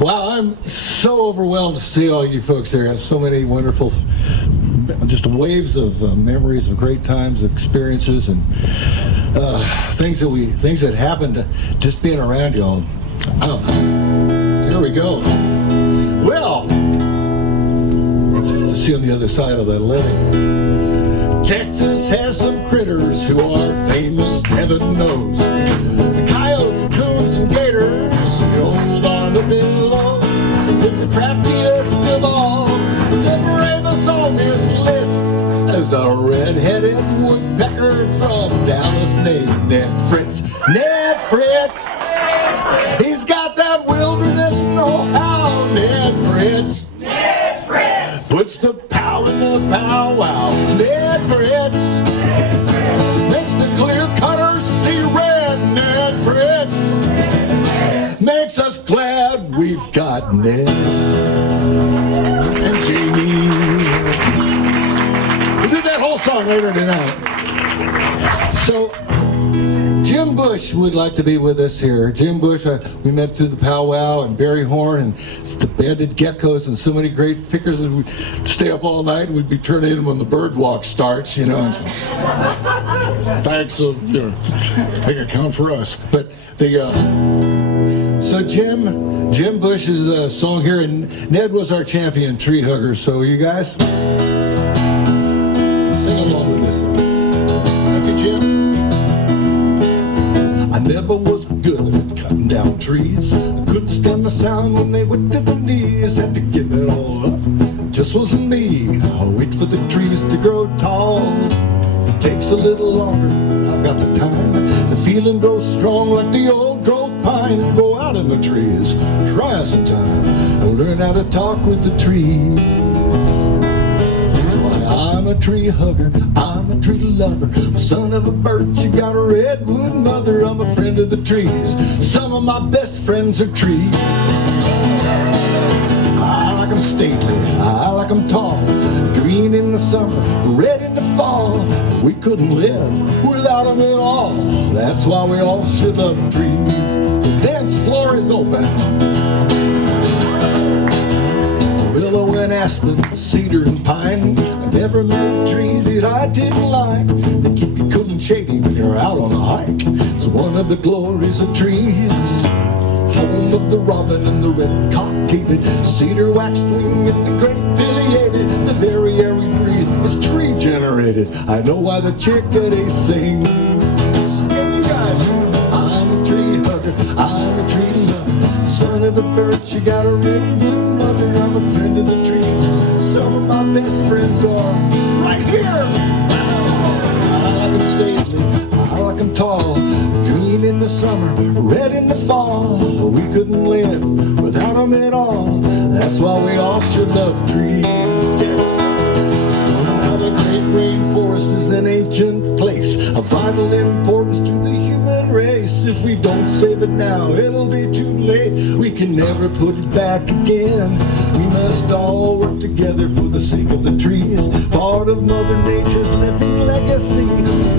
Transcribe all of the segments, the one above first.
Wow, I'm so overwhelmed to see all you folks there. I have so many wonderful, just waves of memories of great times, experiences, and things that happened just being around y'all. Oh, here we go. Well, just to see on the other side of that levee. Texas has some critters who are famous, heaven knows. The coyotes, coons, and gators, the old armadillo, the craftiest of all, the bravest on this list is a red-headed woodpecker from Dallas named Ned Fritz. Ned Fritz! He's got that wilderness know-how, Ned Fritz. Ned Fritz! Puts the pow in the powwow, Ned Fritz. Makes the clear cutters see red, Ned Fritz. Makes us glad we've got Ned and Jamie. We'll do that whole song later tonight. So, Jim Bush would like to be with us here. Jim Bush, we met through the powwow, and Barry Horn, and the banded geckos, and so many great pickers, and we'd stay up all night, and we'd be turning in when the bird walk starts, you know. And so, thanks, so, you know, make it count for us. But so Jim Bush's song here, and Ned was our champion tree hugger, so you guys sing along with this song. Thank you, Jim. I never was good at cutting down trees. I couldn't stand the sound when they went to their knees. Had to give it all up, just wasn't me. I'll wait for the trees to grow tall. It takes a little longer, but I've got the time. The feeling grows strong like the old growth pine. Go out in the trees, try us sometime, and learn how to talk with the trees. I'm a tree hugger, I'm a tree lover, son of a birch, you got a redwood mother. I'm a friend of the trees, some of my best friends are trees. I like them stately, I like them tall, green in the summer, red in the fall. We couldn't live without them at all. That's why we all should love trees. The dance floor is open. Willow and aspen, cedar and pine. I never met a tree that I didn't like. They keep you cool and shady when you're out on a hike. It's one of the glories of trees. Home of the robin and the red-cockaded, cedar waxwing and the great pileated. The very air we breathe is tree generated. I know why the chickadees sing. Hey, you guys, I'm a tree hugger, I'm a tree lover, son of a birch, you got a redwood mother. I'm a friend of the trees. Some of my best friends are right here. I like them stately, I like them tall, green in the summer, red in the fall. We couldn't live without them at all. That's why we all should love trees. Now the great rainforest is an ancient place of vital importance to the human race. If we don't save it now, it'll be too late. We can never put it back again. We must all work together for the sake of the trees, part of Mother Nature's living legacy.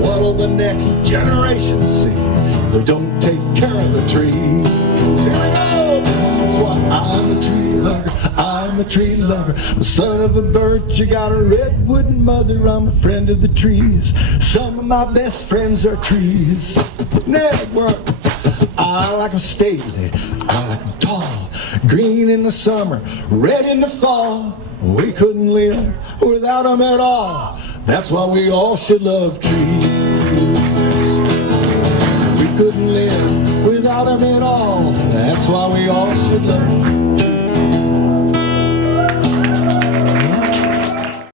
What'll the next generation see if they don't take care of the trees? Here we go! That's why I'm a tree hugger, I'm a tree lover, the son of a birch, you got a redwood mother. I'm a friend of the trees. Some of my best friends are trees. Network. I like them stately, I like them tall, green in the summer, red in the fall. We couldn't live without them at all. That's why we all should love trees. We couldn't live without them at all. That's why we all should love trees.